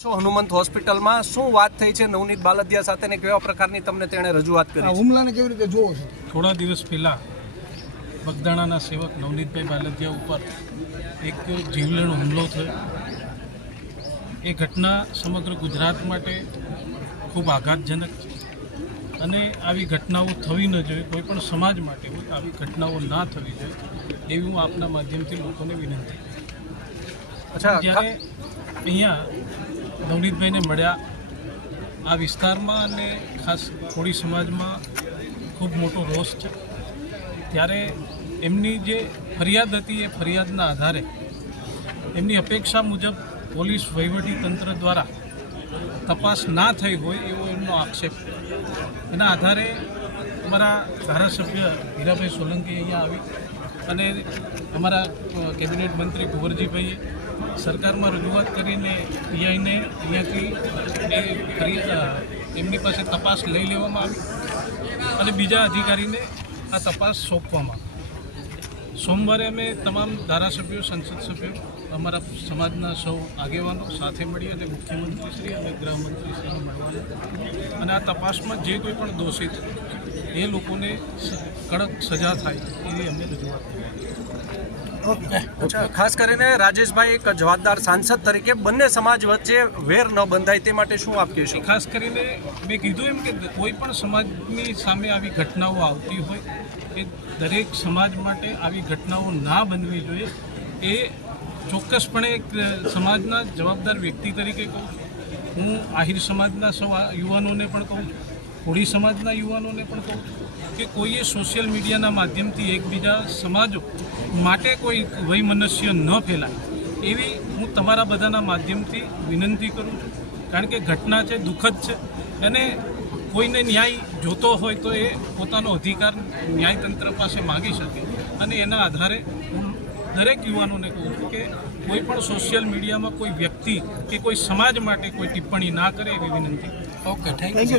છો હનુમંત હોસ્પિટલમાં શું વાત થઈ છે નવનીત બાલદિયા સાથે ને કેવા પ્રકારની તમને તેણે રજૂઆત કરી હુમલાને કેવી રીતે જોવો છો? થોડા દિવસ પહેલાં બગદાણાના સેવક નવનીતભાઈ બાલદિયા ઉપર એક જીવલેણ હુમલો થયો. એ ઘટના સમગ્ર ગુજરાત માટે ખૂબ આઘાતજનક છે. અને આવી ઘટનાઓ થવી ન જોઈએ કોઈ પણ સમાજ માટે આવી ઘટનાઓ ના થવી જોઈએ એવી હું આપના માધ્યમથી લોકોને વિનંતી કરું અચ્છા જ્યારે અહીંયા નવનીતભાઈને મળ્યા. આ વિસ્તારમાં અને ખાસ કોળી સમાજમાં ખૂબ મોટો રોષ છે. ત્યારે એમની જે ફરિયાદ હતી એ ફરિયાદના આધારે એમની અપેક્ષા મુજબ પોલીસ તંત્ર દ્વારા તપાસ ના થઈ હોય એવો એમનો આક્ષેપ. એના આધારે અમારા ધારાસભ્ય હીરાભાઈ સોલંકી અહીંયા આવી અને અમારા કેબિનેટ મંત્રી કુંવરજીભાઈએ સરકારમાં રજૂઆત કરીને પીઆઈને અહીંયાથી એમની પાસે તપાસ લઈ લેવામાં આવી અને બીજા અધિકારીને આ તપાસ સોંપવામાં સોમવારે અમે તમામ ધારાસભ્યો, સંસદ સભ્યો, અમારા સમાજના સૌ આગેવાનો સાથે મળી અને મુખ્યમંત્રીશ્રી અને ગૃહમંત્રીશ્રીને મળવાના. અને આ તપાસમાં જે કોઈ પણ દોષિત એ લોકોને કડક સજા થાય એવી અમે રજૂઆત ખાસ કરીને રાજેશભાઈ એક જવાબદાર સાંસદ તરીકે બંને સમાજ વચ્ચે વેર ન બંધાય તે માટે શું આપ કહેશો? ખાસ કરીને મેં કીધું એમ કે કોઈ પણ સમાજની સામે આવી ઘટનાઓ આવતી હોય એ દરેક સમાજ માટે આવી ઘટનાઓ ના બનવી જોઈએ. એ ચોક્કસપણે એક સમાજના જવાબદાર વ્યક્તિ તરીકે કહું છું. હું આહિર સમાજના સૌ યુવાનોને પણ કહું છું. કોળી સમાજના યુવાનોને પણ કહું છું કે કોઈએ સોશિયલ મીડિયાના માધ્યમથી એકબીજા સમાજો માટે કોઈ વૈમનસ્ય ન ફેલાય. એવી હું તમારા બધાના માધ્યમથી વિનંતી કરું છું. કારણ કે ઘટના છે દુઃખદ છે અને કોઈને ન્યાય જોતો હોય તો એ પોતાનો અધિકાર ન્યાયતંત્ર પાસે માગી શકે. અને એના આધારે હું દરેક યુવાનોને કહું છું કે કોઈ પણ સોશિયલ મીડિયામાં કોઈ વ્યક્તિ કે કોઈ સમાજ માટે કોઈ ટિપ્પણી ના કરે એવી વિનંતી. Okay thank you